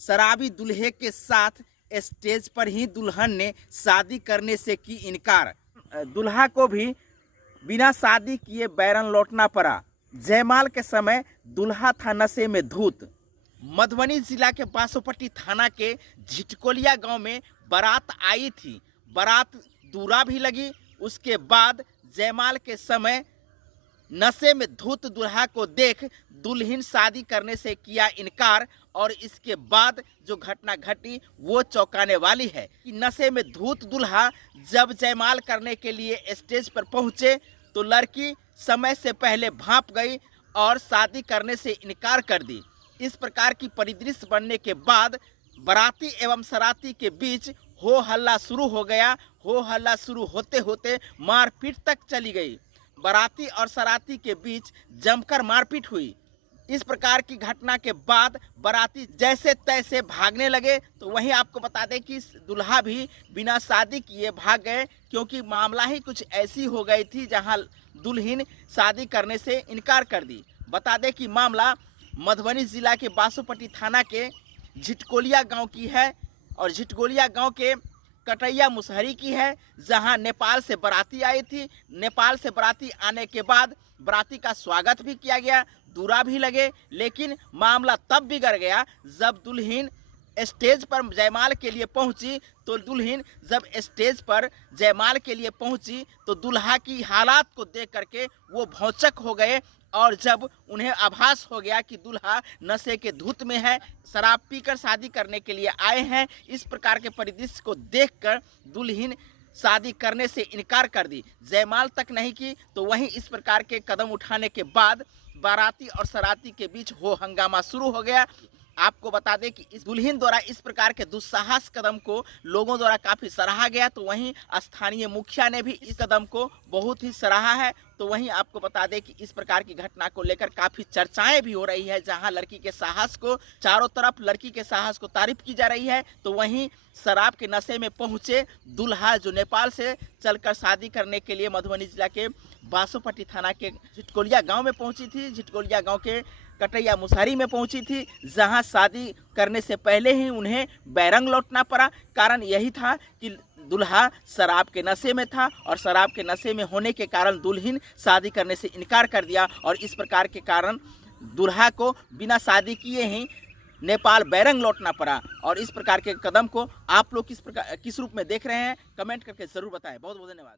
शराबी दूल्हे के साथ स्टेज पर ही दुल्हन ने शादी करने से की इनकार। दूल्हा को भी बिना शादी किए बैरन लौटना पड़ा। जयमाल के समय दूल्हा था नशे में धूत। मधुबनी जिला के बासोपट्टी थाना के झिटकोलिया गांव में बारात आई थी। बारात दूरा भी लगी। उसके बाद जयमाल के समय नशे में धूत दूल्हा को देख दुल्हन शादी करने से किया इनकार। और इसके बाद जो घटना घटी वो चौंकाने वाली है कि नशे में धूत दूल्हा जब जयमाल करने के लिए स्टेज पर पहुंचे तो लड़की समय से पहले भांप गई और शादी करने से इनकार कर दी। इस प्रकार की परिदृश्य बनने के बाद बाराती एवं सराती के बीच हो हल्ला शुरू हो गया। हो हल्ला शुरू होते होते मारपीट तक चली गई। बाराती और सराती के बीच जमकर मारपीट हुई। इस प्रकार की घटना के बाद बाराती जैसे तैसे भागने लगे तो वहीं आपको बता दें कि दूल्हा भी बिना शादी किए भाग गए, क्योंकि मामला ही कुछ ऐसी हो गई थी जहां दुल्हन शादी करने से इनकार कर दी। बता दें कि मामला मधुबनी जिला के बासोपट्टी थाना के झिटकोलिया गांव की है और झिटकोलिया गांव के कटैया मुसहरी की है, जहां नेपाल से बाराती आई थी। नेपाल से बाराती आने के बाद बाराती का स्वागत भी किया गया, दूरा भी लगे, लेकिन मामला तब बिगड़ गया जब दुल्हन स्टेज पर जयमाल के लिए पहुंची। तो दुल्हन जब स्टेज पर जयमाल के लिए पहुंची तो दूल्हा की हालात को देख करके वो भौचक हो गए। और जब उन्हें आभास हो गया कि दूल्हा नशे के धुत में है, शराब पीकर शादी करने के लिए आए हैं, इस प्रकार के परिदृश्य को देखकर दुल्हन शादी करने से इनकार कर दी। जयमाल तक नहीं की तो वहीं इस प्रकार के कदम उठाने के बाद बाराती और सराती के बीच हो हंगामा शुरू हो गया। आपको बता दें कि इस दुल्हन द्वारा इस प्रकार के दुस्साहस कदम को लोगों द्वारा काफ़ी सराहा गया। तो वहीं स्थानीय मुखिया ने भी इस कदम को बहुत ही सराहा है। तो वहीं आपको बता दें कि इस प्रकार की घटना को लेकर काफ़ी चर्चाएं भी हो रही है, जहां लड़की के साहस को चारों तरफ लड़की के साहस को तारीफ की जा रही है। तो वहीं शराब के नशे में पहुंचे दूल्हा जो नेपाल से चलकर शादी करने के लिए मधुबनी जिला के बासोपट्टी थाना के झिटकोलिया गाँव में पहुंची थी। झिटकोलिया गाँव के कटैया मुसहरी में पहुंची थी, जहां शादी करने से पहले ही उन्हें बैरंग लौटना पड़ा। कारण यही था कि दूल्हा शराब के नशे में था और शराब के नशे में होने के कारण दुल्हन शादी करने से इनकार कर दिया। और इस प्रकार के कारण दूल्हा को बिना शादी किए ही नेपाल बैरंग लौटना पड़ा। और इस प्रकार के कदम को आप लोग किस रूप में देख रहे हैं, कमेंट करके ज़रूर बताएं। बहुत बहुत धन्यवाद।